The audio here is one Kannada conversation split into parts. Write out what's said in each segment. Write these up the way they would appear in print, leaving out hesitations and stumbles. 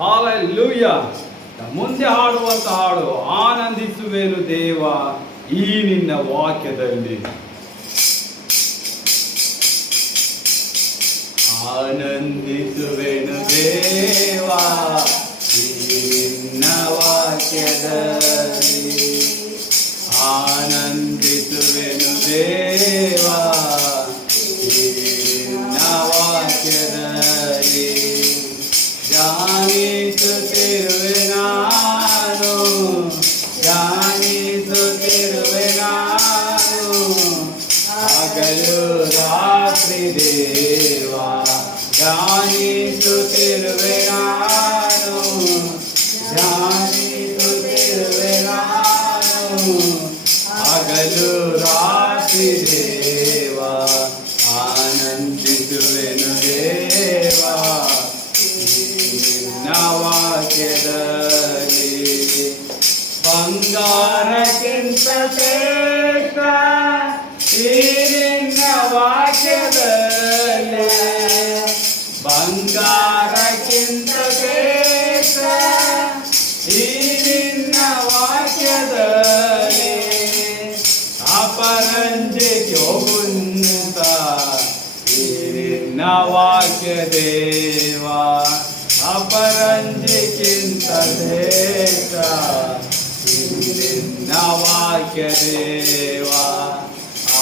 ಹಾಲೆಲೂಯ. ಮುಂದೆ ಹಾಡುವಂತ ಹಾಡು, ಆನಂದಿಸುವೆನು ದೇವ ಈ ನಿನ್ನ ವಾಕ್ಯದಲ್ಲಿ. ಆನಂದಿಸುವೆನು ದೇವ ಈ ನಿನ್ನ ವಾಕ್ಯದಲ್ಲಿ. ಆನಂದಿಸುವೆನು ದೇವ ಈ ನಿನ್ನ ವಾಕ್ಯದಲ್ಲಿ. ಧ್ಯಾನಿಸುತ್ತಿರುವೆ ನಾನು, ಧ್ಯಾನಿಸುತ್ತಿರುವೆ ನಾನು ಹಗಲು ರಾತ್ರಿ ದೇವ. ಧ್ಯಾನಿಸುತ್ತಿರುವೆ ನಾನು, ಧ್ಯಾನಿಸುತ್ತಿರುವೆ ನಾನು ಹಗಲು ರಾತ್ರಿ ದೇವ. ಆನಂದಿಸುವೆನು ದೇವ ನಿನ್ನ ವಾಕ್ಯದಲ್ಲಿ. ಬಂಗಾರಕ್ಕಿಂತ ಶ್ರೇಷ್ಠ ಈ ನಿನ್ನ ವಾಕ್ಯದಲ್ಲಿ. ಬಂಗಾರಕ್ಕಿಂತ ಶ್ರೇಷ್ಠ ಈ ನಿನ್ನ ವಾಕ್ಯದಲ್ಲಿ. ಅಪರಂಜಿಗೆ ಹೋಗುಂತ ಈ ನಿನ್ನ ವಾಕ್ಯ ದೇವ. ಅಪರಂಜಿಕ್ಕಿಂತ ಶ್ರೇಷ್ಠ ಈ ನಿನ್ನ ವಾಕ್ಯ ದೇವ.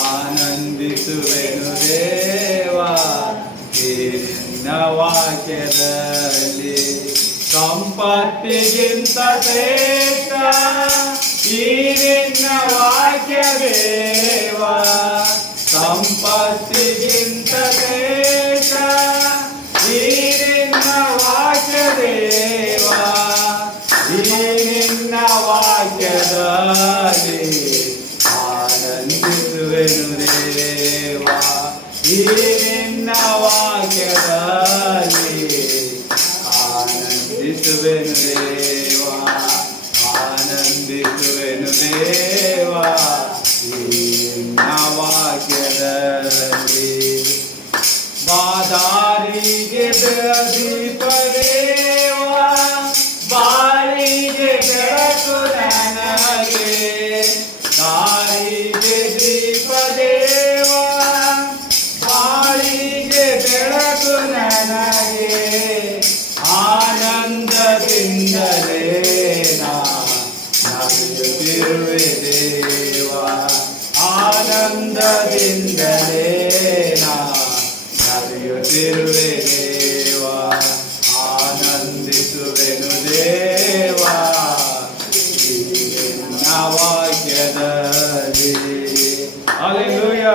ಆನಂದಿಸುವೆನು ದೇವ ಈ ನಿನ್ನ ವಾಕ್ಯದಲ್ಲಿ. ಸಂಪತ್ತಿಗಿಂತ ಶ್ರೇಷ್ಠ ಈ ನಿನ್ನ ವಾಕ್ಯ ದೇವ. ಸಂಪತ್ತಿಗಿಂತ ಶ್ರೇಷ್ಠ ಈ ನಿನ್ನ ವಾಕ್ಯ ದೇವ. ಈ ನಿನ್ನ ವಾಕ್ಯದಲ್ಲಿ ಆನಂದಿಸುವೆನು ದೇವ. ಈ ನಿನ್ನ ವಾಕ್ಯದಲ್ಲಿ ಆನಂದಿಸುವೆನು ದೇವ. ಆನಂದಿಸುವೆನು ದೇವ ಈ ನಿನ್ನ ವಾಕ್ಯದಲ್ಲಿ. ಬಾದಾರಿಗೆ ದೀಪ ದೇವ, ಬಾಳಿಗೆ ಬೆಳಕು ನನಗೆ. ದಾರಿಗೆ ದೀಪ ದೇವ, ಬಾಳಿಗೆ ಬೆಳಕು ನನಗೆ. ಆನಂದದಿಂದಲೇ ನಗುತ್ತಿರುವೆ ದೇವ. ಆನಂದದಿಂದಲೇ ನಗುತ್ತಿರುವೆ ದೇವ. ಆನಂದಿಸುವೆನು ದೇವ ಈ ನಿನ್ನ ವಾಕ್ಯದಲ್ಲಿ. ಹಲ್ಲೆಲೂಯಾ.